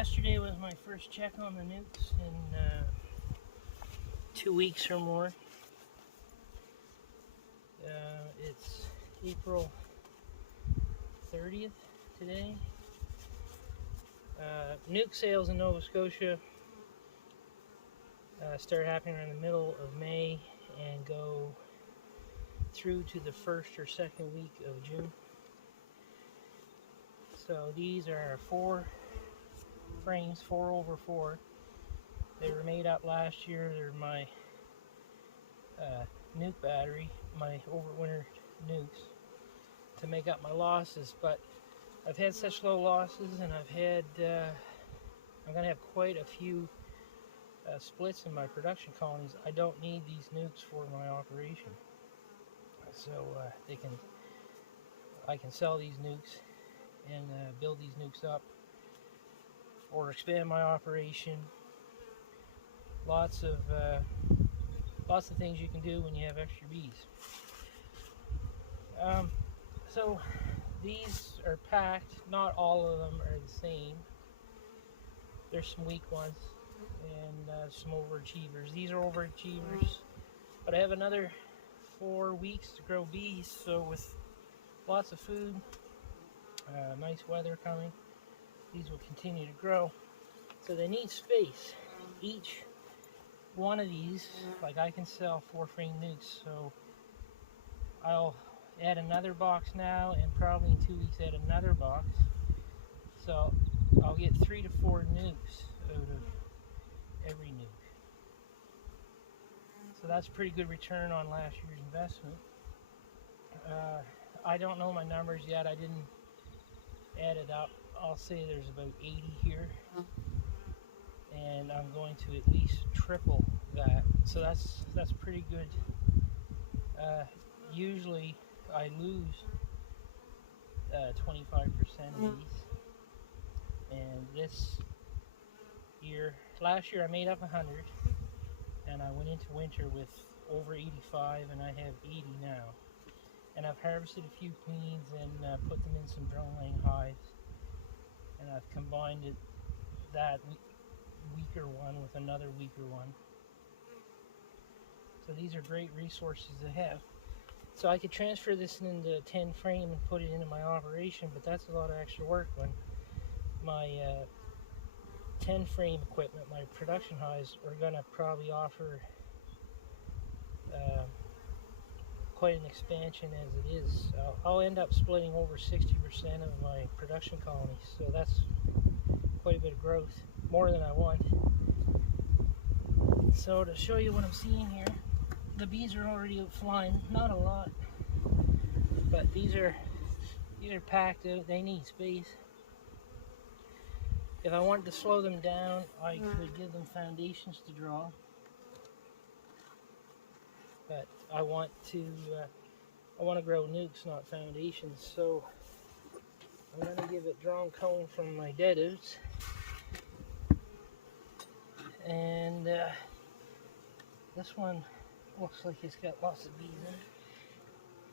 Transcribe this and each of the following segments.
Yesterday was my first check on the nucs in 2 weeks or more. It's April 30th today. Nuke sales in Nova Scotia start happening around the middle of May and go through to the first or second week of June. So these are 4 frames, 4x4. They were made up last year. They're my nuke battery, my overwinter nukes, to make up my losses. But I've had such low losses, and I'm going to have quite a few splits in my production colonies. I don't need these nukes for my operation, so I can sell these nukes and build these nukes up or expand my operation. Lots of things you can do when you have extra bees. So these are packed. Not all of them are the same. There's some weak ones and some overachievers. These are overachievers, but I have another 4 weeks to grow bees, so with lots of food, nice weather coming, these will continue to grow. So they need space. Each one of these, like, I can sell 4 frame nukes, so I'll add another box now, and probably in 2 weeks add another box. So I'll get 3 to 4 nukes out of every nuke. So that's a pretty good return on last year's investment. I don't know my numbers yet. I didn't add it up. I'll say there's about 80 here, and I'm going to at least triple that. So that's pretty good. Usually I lose 25% of these, and last year I made up 100, and I went into winter with over 85, and I have 80 now. And I've harvested a few queens and put them in some drone-laying hives, and I've combined that weaker one with another weaker one. So these are great resources to have. So I could transfer this into 10 frame and put it into my operation, but that's a lot of extra work when my 10 frame equipment, my production hives, are going to probably offer quite an expansion as it is. I'll end up splitting over 60% of my production colonies, so that's quite a bit of growth, more than I want. So to show you what I'm seeing here, the bees are already out flying, not a lot, but these are packed out. They need space. If I wanted to slow them down, I could give them foundations to draw, but I want to grow nukes, not foundations, so I'm going to give it drawn cone from my deadouts. And this one looks like it's got lots of bees in it.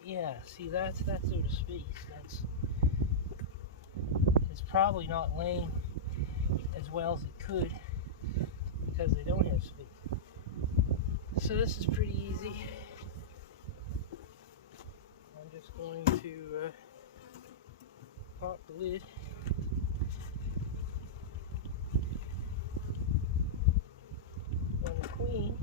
Yeah, see, that's out of space. It's probably not laying as well as it could because they don't have space. So this is pretty easy. I'm just going to pop the lid. When the queen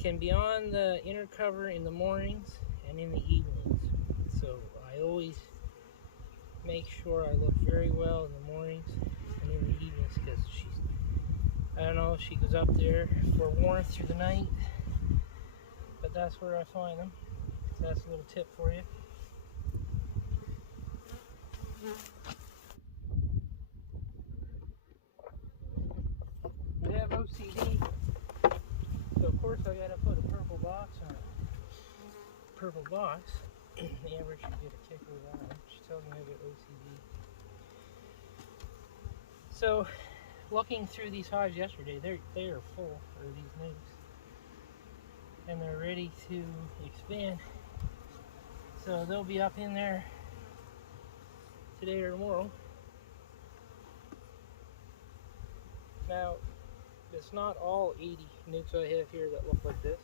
can be on the inner cover in the mornings and in the evenings. So I always make sure I look very well in the mornings and in the evenings, because I don't know if she goes up there for warmth through the night, but that's where I find them. So that's a little tip for you. I have OCD, so of course I gotta put a purple box on it. Purple box. Amber should get a kick with that one. She tells me I get OCD. So, looking through these hives yesterday, they are full of these nukes, and they're ready to expand. So they'll be up in there today or tomorrow. Now, it's not all 80 nucs I have here that look like this.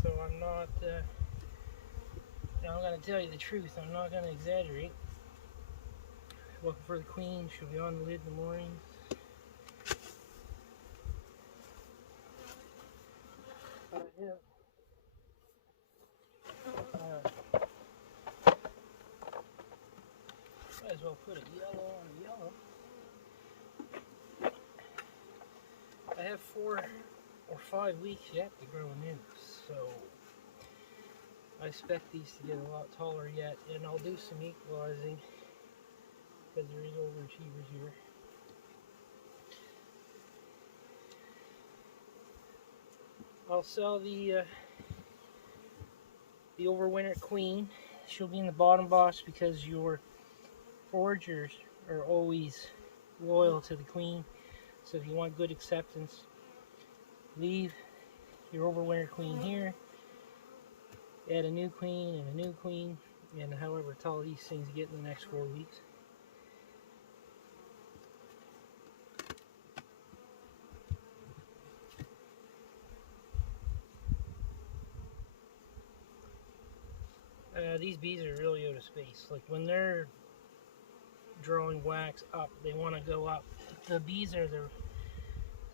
So I'm not, now I'm going to tell you the truth. I'm not going to exaggerate. Looking for the queen. She'll be on the lid in the morning. Might as well put a yellow on a yellow. I have 4 or 5 weeks yet to grow nucs, so I expect these to get a lot taller yet, and I'll do some equalizing because there is overachievers here. I'll sell the overwinter queen. She'll be in the bottom box because your foragers are always loyal to the queen. So if you want good acceptance, leave your overwinter queen here. Add a new queen and a new queen, and however tall these things get in the next 4 weeks. These bees are really out of space. Like when they're drawing wax up, they want to go up. The bees are the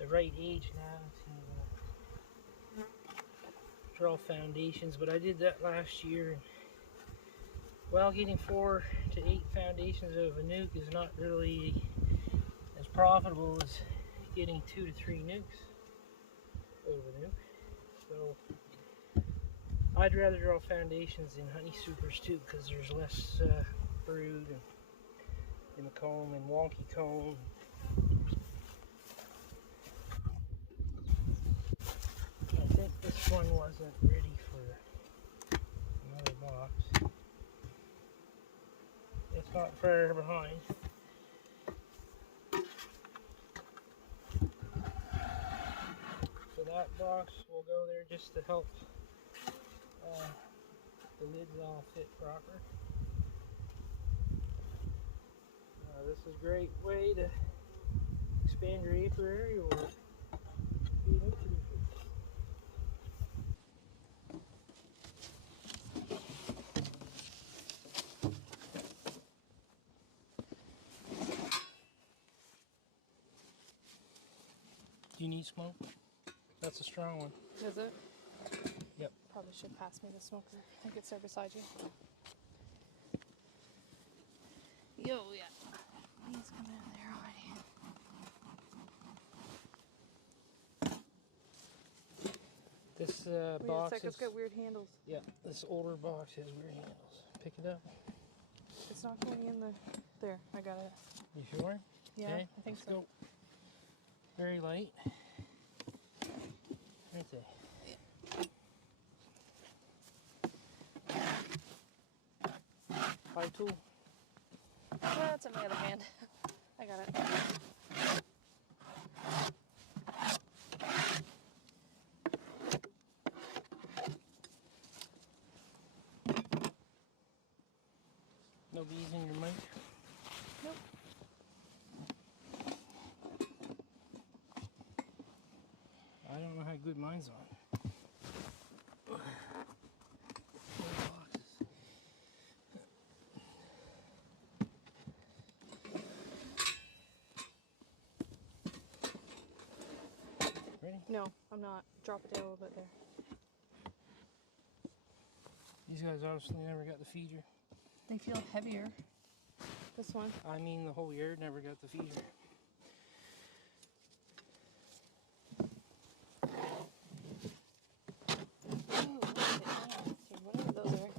right age now to draw foundations, but I did that last year. Well, getting 4 to 8 foundations out of a nuc is not really as profitable as getting 2 to 3 nucs out of a nuc. So I'd rather draw foundations in honey supers too, because there's less brood in the comb and wonky comb. I think this one wasn't ready for another box. It's not far behind. So that box will go there just to help the lids all fit proper. This is a great way to expand your apiary or be an incubator. Do you need smoke? That's a strong one. Is it? Yep. Probably should pass me the smoker. I think it's there beside you. Yo, yeah. He's coming in there already. This Wait box a sec, is... it's got weird handles. Yeah, this older box has weird handles. Pick it up. It's not going in the... There, I got it. You sure? Yeah, Okay, I think let's so. go. Very light. Right there. High tool. That's in my other hand. I got it. No bees in your mic? Nope. I don't know how good mine's on. Ready? No, I'm not. Drop it down a little bit there. These guys obviously never got the feeder. They feel heavier. This one? I mean, the whole yard never got the feeder. Whatever those are.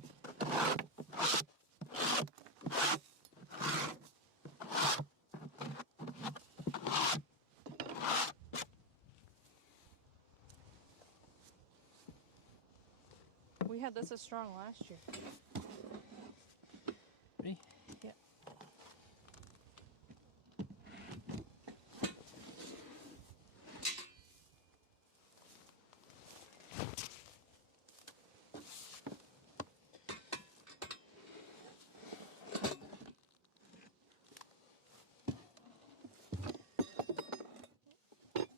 We had this as strong last year.